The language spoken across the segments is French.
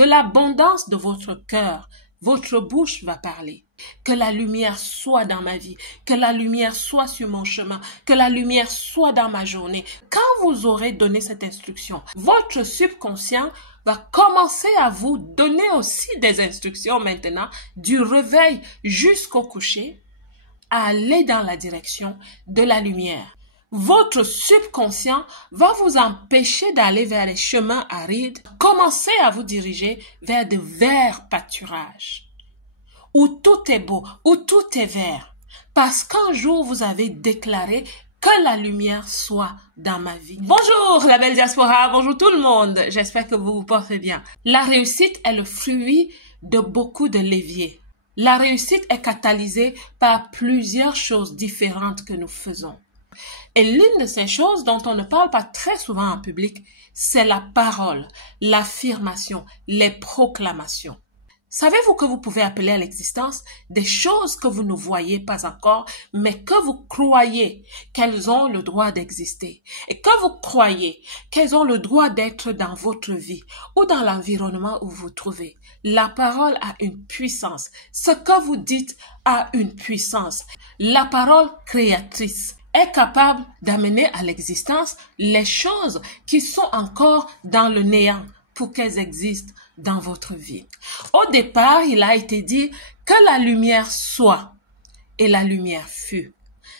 De l'abondance de votre cœur, votre bouche va parler. Que la lumière soit dans ma vie, que la lumière soit sur mon chemin, que la lumière soit dans ma journée. Quand vous aurez donné cette instruction, votre subconscient va commencer à vous donner aussi des instructions maintenant, du réveil jusqu'au coucher, à aller dans la direction de la lumière. Votre subconscient va vous empêcher d'aller vers les chemins arides. Commencez à vous diriger vers de verts pâturages, où tout est beau, où tout est vert. Parce qu'un jour, vous avez déclaré que la lumière soit dans ma vie. Bonjour la belle diaspora, bonjour tout le monde. J'espère que vous vous portez bien. La réussite est le fruit de beaucoup de leviers. La réussite est catalysée par plusieurs choses différentes que nous faisons. Et l'une de ces choses dont on ne parle pas très souvent en public, c'est la parole, l'affirmation, les proclamations. Savez-vous que vous pouvez appeler à l'existence des choses que vous ne voyez pas encore, mais que vous croyez qu'elles ont le droit d'exister et que vous croyez qu'elles ont le droit d'être dans votre vie ou dans l'environnement où vous vous trouvez. La parole a une puissance. Ce que vous dites a une puissance. La parole créatrice est capable d'amener à l'existence les choses qui sont encore dans le néant pour qu'elles existent dans votre vie. Au départ, il a été dit que la lumière soit et la lumière fut.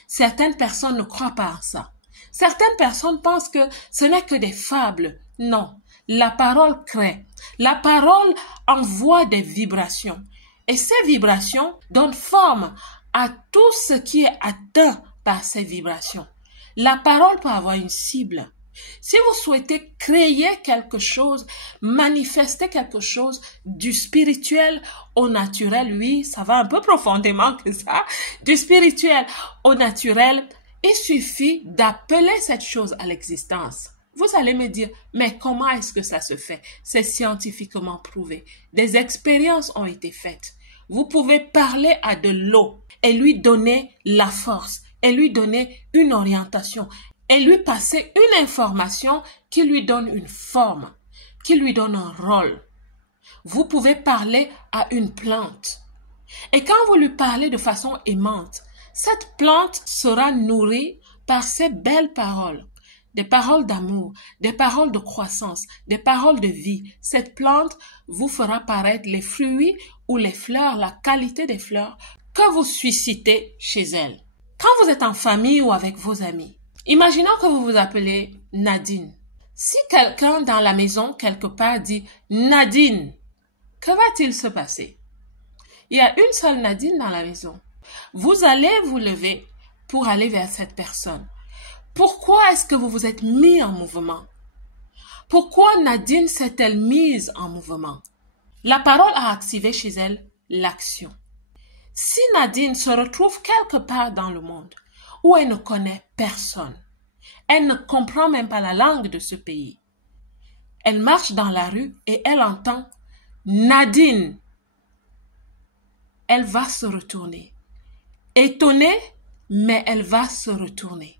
Certaines personnes ne croient pas en ça. Certaines personnes pensent que ce n'est que des fables. Non, la parole crée. La parole envoie des vibrations. Et ces vibrations donnent forme à tout ce qui est atteint par ces vibrations. La parole peut avoir une cible. Si vous souhaitez créer quelque chose, manifester quelque chose du spirituel au naturel, oui, ça va un peu profondément que ça, du spirituel au naturel, il suffit d'appeler cette chose à l'existence. Vous allez me dire, mais comment est-ce que ça se fait? C'est scientifiquement prouvé. Des expériences ont été faites. Vous pouvez parler à de l'eau et lui donner la force, et lui donner une orientation, et lui passer une information qui lui donne une forme, qui lui donne un rôle. Vous pouvez parler à une plante. Et quand vous lui parlez de façon aimante, cette plante sera nourrie par ces belles paroles. Des paroles d'amour, des paroles de croissance, des paroles de vie. Cette plante vous fera paraître les fruits ou les fleurs, la qualité des fleurs que vous suscitez chez elle. Quand vous êtes en famille ou avec vos amis, imaginons que vous vous appelez Nadine. Si quelqu'un dans la maison, quelque part, dit Nadine, que va-t-il se passer? Il y a une seule Nadine dans la maison. Vous allez vous lever pour aller vers cette personne. Pourquoi est-ce que vous vous êtes mis en mouvement? Pourquoi Nadine s'est-elle mise en mouvement? La parole a activé chez elle l'action. Si Nadine se retrouve quelque part dans le monde où elle ne connaît personne, elle ne comprend même pas la langue de ce pays, elle marche dans la rue et elle entend Nadine, elle va se retourner. Étonnée, mais elle va se retourner.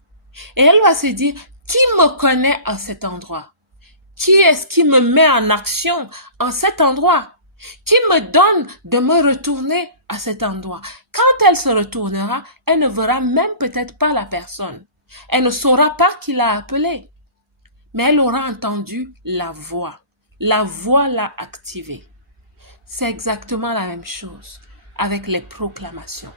Et elle va se dire, qui me connaît à cet endroit? Qui est-ce qui me met en action en cet endroit? Qui me donne de me retourner à cet endroit? Quand elle se retournera, elle ne verra même peut-être pas la personne. Elle ne saura pas qui l'a appelée. Mais elle aura entendu la voix. La voix l'a activée. C'est exactement la même chose avec les proclamations.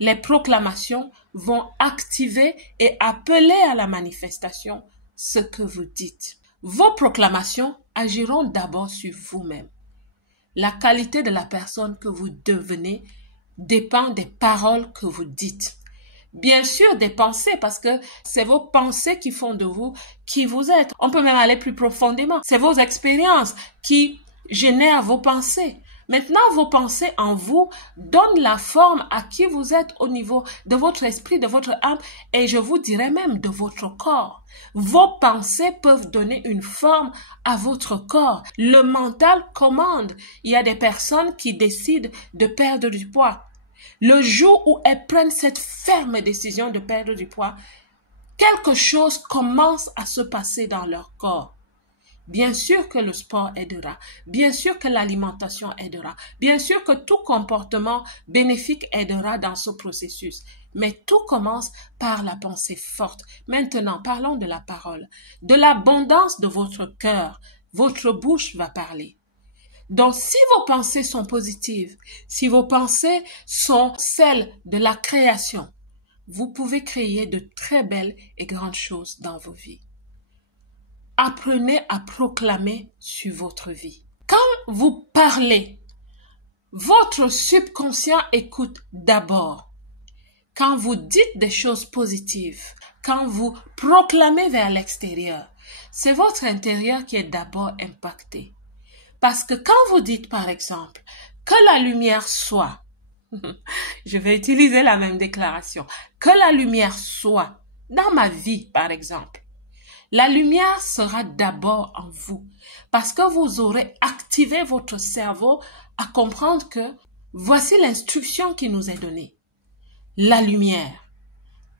Les proclamations vont activer et appeler à la manifestation ce que vous dites. Vos proclamations agiront d'abord sur vous-même. La qualité de la personne que vous devenez dépend des paroles que vous dites. Bien sûr, des pensées, parce que c'est vos pensées qui font de vous qui vous êtes. On peut même aller plus profondément. C'est vos expériences qui génèrent vos pensées. Maintenant, vos pensées en vous donnent la forme à qui vous êtes au niveau de votre esprit, de votre âme et je vous dirais même de votre corps. Vos pensées peuvent donner une forme à votre corps. Le mental commande. Il y a des personnes qui décident de perdre du poids. Le jour où elles prennent cette ferme décision de perdre du poids, quelque chose commence à se passer dans leur corps. Bien sûr que le sport aidera, bien sûr que l'alimentation aidera, bien sûr que tout comportement bénéfique aidera dans ce processus. Mais tout commence par la pensée forte. Maintenant, parlons de la parole. De l'abondance de votre cœur, votre bouche va parler. Donc, si vos pensées sont positives, si vos pensées sont celles de la création, vous pouvez créer de très belles et grandes choses dans vos vies. Apprenez à proclamer sur votre vie. Quand vous parlez, votre subconscient écoute d'abord. Quand vous dites des choses positives, quand vous proclamez vers l'extérieur, c'est votre intérieur qui est d'abord impacté. Parce que quand vous dites, par exemple, que la lumière soit, je vais utiliser la même déclaration, que la lumière soit dans ma vie, par exemple, la lumière sera d'abord en vous parce que vous aurez activé votre cerveau à comprendre que voici l'instruction qui nous est donnée. La lumière.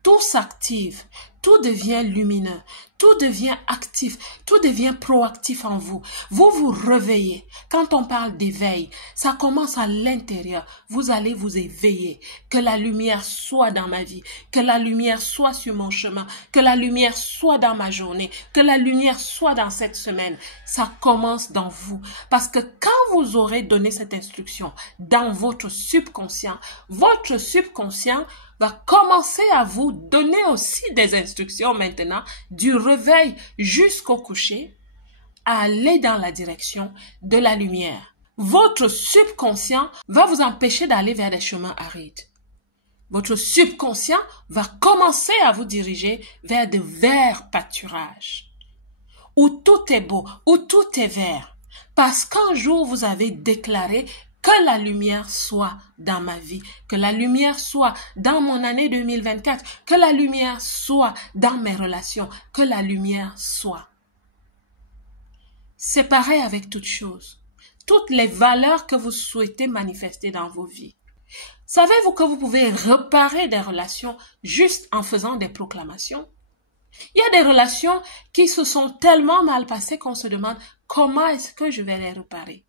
Tout s'active, tout devient lumineux, tout devient actif, tout devient proactif en vous. Vous vous réveillez. Quand on parle d'éveil, ça commence à l'intérieur. Vous allez vous éveiller. Que la lumière soit dans ma vie, que la lumière soit sur mon chemin, que la lumière soit dans ma journée, que la lumière soit dans cette semaine. Ça commence dans vous. Parce que quand vous aurez donné cette instruction dans votre subconscient va commencer à vous donner aussi des instructions maintenant, du réveil jusqu'au coucher, à aller dans la direction de la lumière. Votre subconscient va vous empêcher d'aller vers des chemins arides. Votre subconscient va commencer à vous diriger vers de verts pâturages, où tout est beau, où tout est vert. Parce qu'un jour vous avez déclaré que la lumière soit dans ma vie, que la lumière soit dans mon année 2024, que la lumière soit dans mes relations, que la lumière soit. C'est pareil avec toutes choses. Toutes les valeurs que vous souhaitez manifester dans vos vies. Savez-vous que vous pouvez réparer des relations juste en faisant des proclamations? Il y a des relations qui se sont tellement mal passées qu'on se demande comment est-ce que je vais les réparer.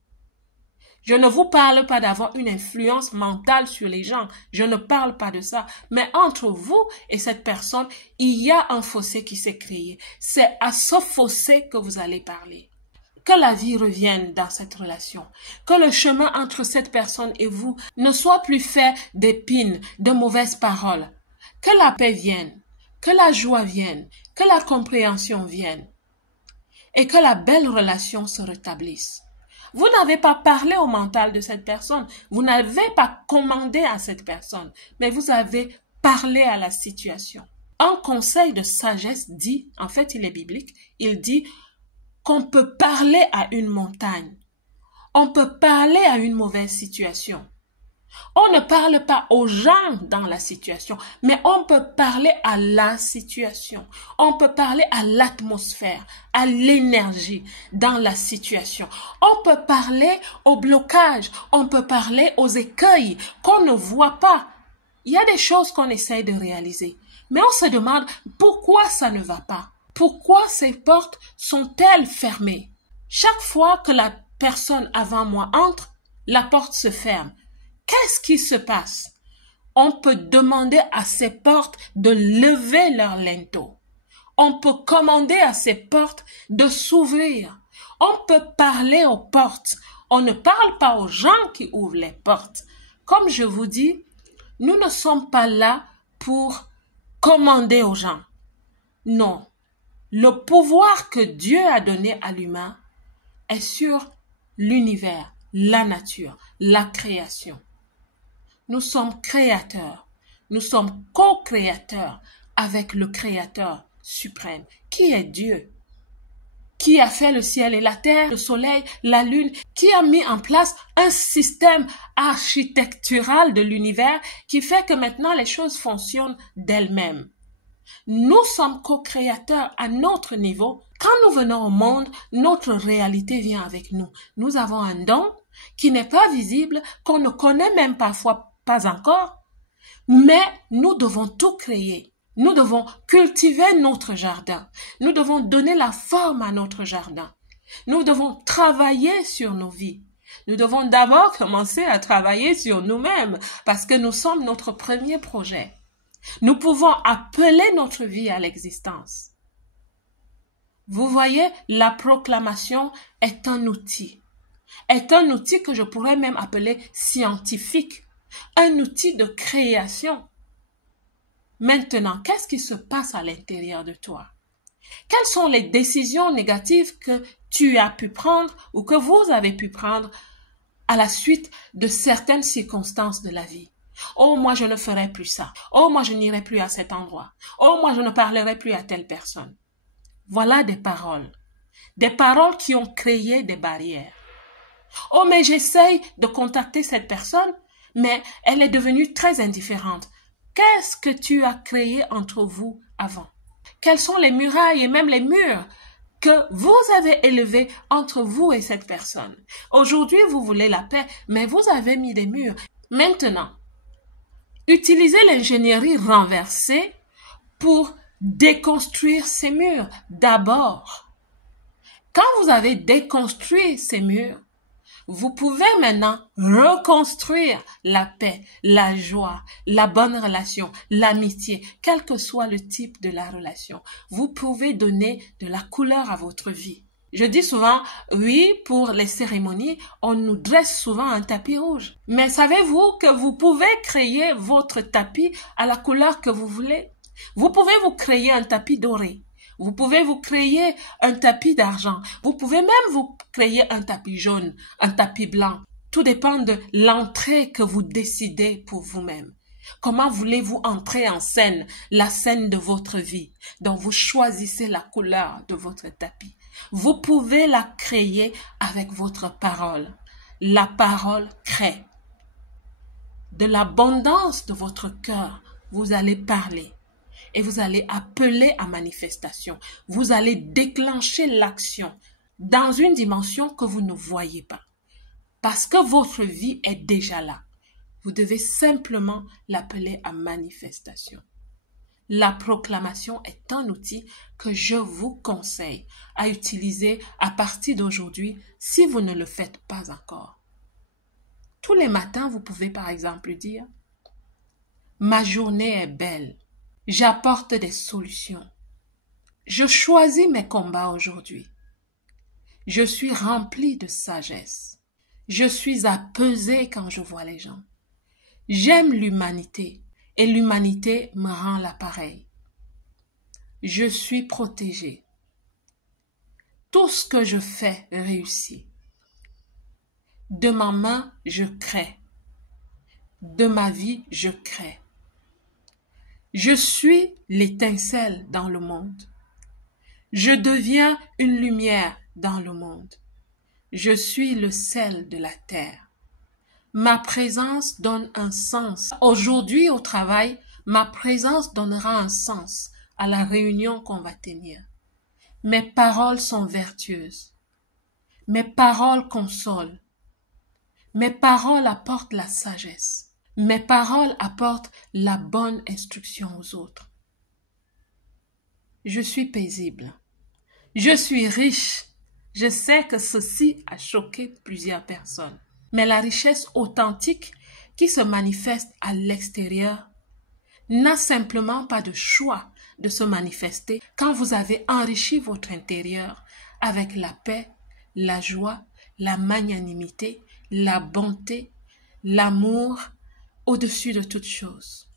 Je ne vous parle pas d'avoir une influence mentale sur les gens. Je ne parle pas de ça. Mais entre vous et cette personne, il y a un fossé qui s'est créé. C'est à ce fossé que vous allez parler. Que la vie revienne dans cette relation. Que le chemin entre cette personne et vous ne soit plus fait d'épines, de mauvaises paroles. Que la paix vienne. Que la joie vienne. Que la compréhension vienne. Et que la belle relation se rétablisse. Vous n'avez pas parlé au mental de cette personne. Vous n'avez pas commandé à cette personne. Mais vous avez parlé à la situation. Un conseil de sagesse dit, en fait il est biblique, il dit qu'on peut parler à une montagne. On peut parler à une mauvaise situation. On ne parle pas aux gens dans la situation, mais on peut parler à la situation. On peut parler à l'atmosphère, à l'énergie dans la situation. On peut parler au blocage, on peut parler aux écueils qu'on ne voit pas. Il y a des choses qu'on essaye de réaliser, mais on se demande pourquoi ça ne va pas. Pourquoi ces portes sont-elles fermées? Chaque fois que la personne avant moi entre, la porte se ferme. Qu'est-ce qui se passe? On peut demander à ces portes de lever leur linteau. On peut commander à ces portes de s'ouvrir. On peut parler aux portes. On ne parle pas aux gens qui ouvrent les portes. Comme je vous dis, nous ne sommes pas là pour commander aux gens. Non. Le pouvoir que Dieu a donné à l'humain est sur l'univers, la nature, la création. Nous sommes créateurs. Nous sommes co-créateurs avec le Créateur suprême, qui est Dieu, qui a fait le ciel et la terre, le soleil, la lune, qui a mis en place un système architectural de l'univers qui fait que maintenant les choses fonctionnent d'elles-mêmes. Nous sommes co-créateurs à notre niveau. Quand nous venons au monde, notre réalité vient avec nous. Nous avons un don qui n'est pas visible, qu'on ne connaît même parfois pas encore, mais nous devons tout créer. Nous devons cultiver notre jardin. Nous devons donner la forme à notre jardin. Nous devons travailler sur nos vies. Nous devons d'abord commencer à travailler sur nous-mêmes parce que nous sommes notre premier projet. Nous pouvons appeler notre vie à l'existence. Vous voyez, la proclamation est un outil. Est un outil que je pourrais même appeler scientifique. Un outil de création. Maintenant, qu'est-ce qui se passe à l'intérieur de toi? Quelles sont les décisions négatives que tu as pu prendre ou que vous avez pu prendre à la suite de certaines circonstances de la vie? Oh, moi, je ne ferai plus ça. Oh, moi, je n'irai plus à cet endroit. Oh, moi, je ne parlerai plus à telle personne. Voilà des paroles qui ont créé des barrières. Oh, mais j'essaye de contacter cette personne, mais elle est devenue très indifférente. Qu'est-ce que tu as créé entre vous avant? Quelles sont les murailles et même les murs que vous avez élevés entre vous et cette personne? Aujourd'hui, vous voulez la paix, mais vous avez mis des murs. Maintenant, utilisez l'ingénierie renversée pour déconstruire ces murs. D'abord, quand vous avez déconstruit ces murs, vous pouvez maintenant reconstruire la paix, la joie, la bonne relation, l'amitié, quel que soit le type de la relation. Vous pouvez donner de la couleur à votre vie. Je dis souvent, oui, pour les cérémonies, on nous dresse souvent un tapis rouge. Mais savez-vous que vous pouvez créer votre tapis à la couleur que vous voulez? Vous pouvez vous créer un tapis doré. Vous pouvez vous créer un tapis d'argent. Vous pouvez même vous créer un tapis jaune, un tapis blanc. Tout dépend de l'entrée que vous décidez pour vous-même. Comment voulez-vous entrer en scène, la scène de votre vie? Donc vous choisissez la couleur de votre tapis. Vous pouvez la créer avec votre parole. La parole crée. De l'abondance de votre cœur, vous allez parler. Et vous allez appeler à manifestation. Vous allez déclencher l'action dans une dimension que vous ne voyez pas. Parce que votre vie est déjà là. Vous devez simplement l'appeler à manifestation. La proclamation est un outil que je vous conseille à utiliser à partir d'aujourd'hui si vous ne le faites pas encore. Tous les matins, vous pouvez par exemple dire « Ma journée est belle. J'apporte des solutions. Je choisis mes combats aujourd'hui. Je suis rempli de sagesse. Je suis apaisé quand je vois les gens. J'aime l'humanité et l'humanité me rend l'appareil. Je suis protégé. Tout ce que je fais réussit. De ma main, je crée. De ma vie, je crée. Je suis l'étincelle dans le monde. Je deviens une lumière dans le monde. Je suis le sel de la terre. Ma présence donne un sens. Aujourd'hui au travail, ma présence donnera un sens à la réunion qu'on va tenir. Mes paroles sont vertueuses. Mes paroles consolent. Mes paroles apportent la sagesse. Mes paroles apportent la bonne instruction aux autres. Je suis paisible. Je suis riche. Je sais que ceci a choqué plusieurs personnes. Mais la richesse authentique qui se manifeste à l'extérieur n'a simplement pas de choix de se manifester quand vous avez enrichi votre intérieur avec la paix, la joie, la magnanimité, la bonté, l'amour, au-dessus de toutes choses.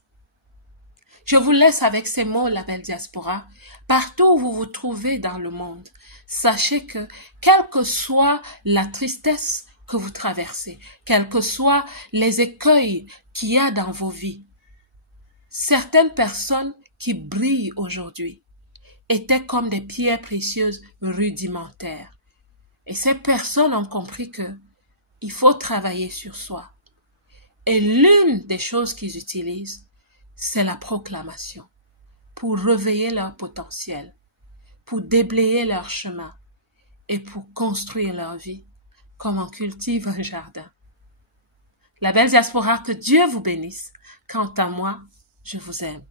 Je vous laisse avec ces mots, la belle diaspora. Partout où vous vous trouvez dans le monde, sachez que, quelle que soit la tristesse que vous traversez, quels que soient les écueils qu'il y a dans vos vies, certaines personnes qui brillent aujourd'hui étaient comme des pierres précieuses rudimentaires. Et ces personnes ont compris que il faut travailler sur soi. Et l'une des choses qu'ils utilisent, c'est la proclamation pour réveiller leur potentiel, pour déblayer leur chemin et pour construire leur vie comme on cultive un jardin. La belle diaspora, que Dieu vous bénisse. Quant à moi, je vous aime.